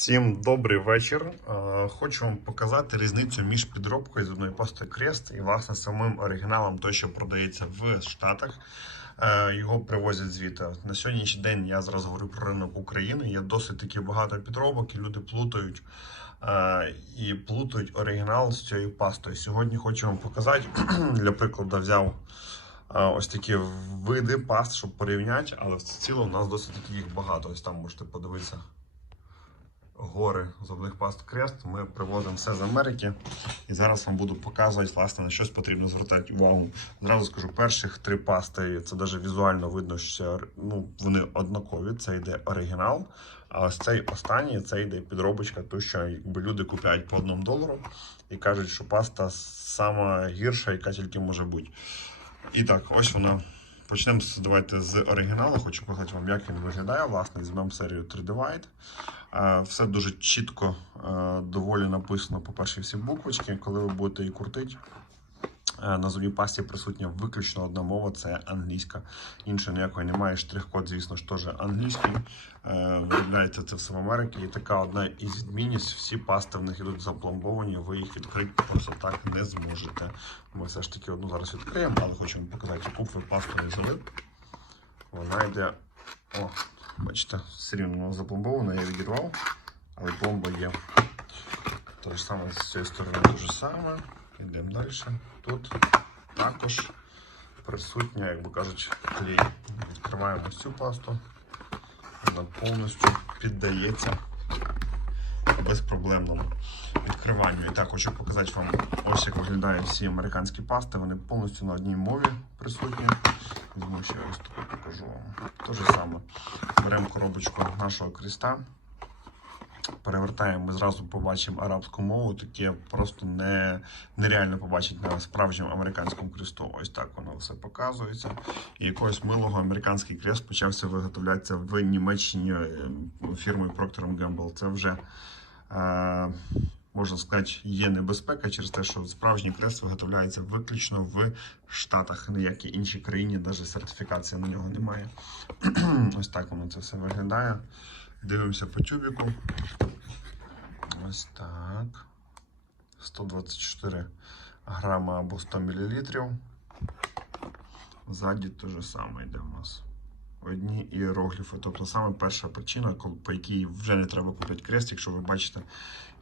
Всім добрий вечір. Е, Хочу вам показати різницю між підробкою зубної пасти Крест і власне самим оригіналом, той, що продається в Штатах. Е, Його привозять звідти. На сьогоднішній день я зараз говорю про ринок України. Є досить таки багато підробок, і люди плутають е, і плутають оригінал з цією пастою. Сьогодні хочу вам показати. Для прикладу взяв ось такі види паст, щоб порівняти, але в цілому у нас досить таки їх багато. Ось там можете подивитися гори зубних паст Крест. Ми привозимо все з Америки. І зараз вам буду показувати, власне, на щось потрібно звертати увагу. Зразу скажу, перших три пасти, це навіть візуально видно, що ну, вони однакові. Це йде оригінал. А ось цей останній це йде підробочка, то що якби люди купляють по одному долару і кажуть, що паста сама гірша, яка тільки може бути. І так, ось вона. Почнемо давайте з оригіналу. Хочу показати вам, як він виглядає. Власне, візьмемо серію 3 Divide. Е, Все дуже чітко, е, доволі написано, по-перше, всі буквочки. Коли ви будете її крутити, на зубній пасті присутня виключно одна мова це англійська. Іншої ніякої немає. Штрих-код, звісно ж, теж англійський. Е, Виробляється це все в Америці. І така одна із відмінність. Всі пасти в них ідуть запломбовані, ви їх відкрити просто так не зможете. Ми все ж таки одну зараз відкриємо, але вам показати, яку ви пасту не взяли. Вона йде. О, бачите, все рівно запломбована, я відірвав, але пломба є. Те ж саме з цієї сторони те ж саме. Йдемо далі. Тут також присутня, як би кажуть, клей. Відкриваємо цю пасту. Вона повністю піддається безпроблемному відкриванню. І так хочу показати вам ось як виглядають всі американські пасти. Вони повністю на одній мові присутні. Візьму ще ось таку покажу вам. Те ж саме. Беремо коробочку нашого креста. Перевертаємо, ми зразу побачимо арабську мову, таке просто не, нереально побачити на справжньому американському кресту. Ось так воно все показується. І якогось милого американський крест почався виготовлятися в Німеччині е, фірмою Procter Gamble. Це вже е, можна сказати, є небезпека через те, що справжній крест виготовляється виключно в Штатах. Ніякій іншій країні навіть сертифікації на нього немає. Ось так воно це все виглядає. Дивимося по тюбіку. Ось так. 124 грама або 100 мл. Ззаді те же саме йде у нас. Одні іерогліфи. Тобто саме перша причина, по якій вже не треба купити крест, якщо ви бачите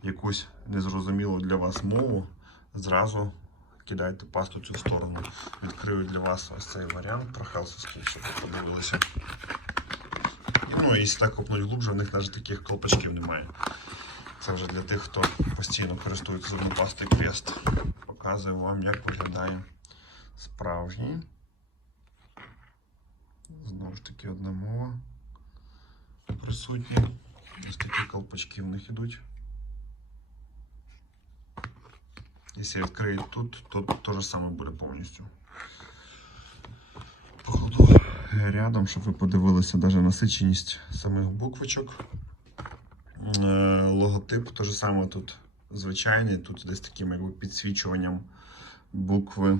якусь незрозумілу для вас мову, зразу кидайте пасту цю сторону. Відкрию для вас ось цей варіант про Хелсовський, щоб ви подивилися. І, Ну, якщо так копнуть глубже, в них навіть таких колпачків немає. Це вже для тих, хто постійно користується зубною пастою крест. Показую вам, як виглядає справжній. Знову ж таки, одна мова присутня. Ось такі колпачки в них ідуть. Якщо я відкрию тут, то те ж саме буде повністю. Рядом, щоб ви подивилися навіть насиченість самих буквочок. Е, Логотип ж саме тут звичайний, тут десь таким якби підсвічуванням букви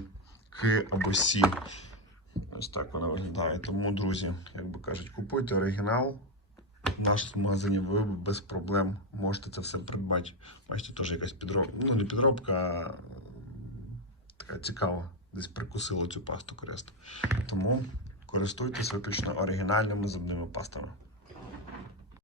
К або С. Ось так вона виглядає. Тому, друзі, як би кажуть, купуйте оригінал. В нашому магазині ви без проблем можете це все придбати. Бачите, теж якась підробка. Ну, не підробка, а така цікава. Десь прикусило цю пасту крест. Тому користуйтесь виключно оригінальними зубними пастами.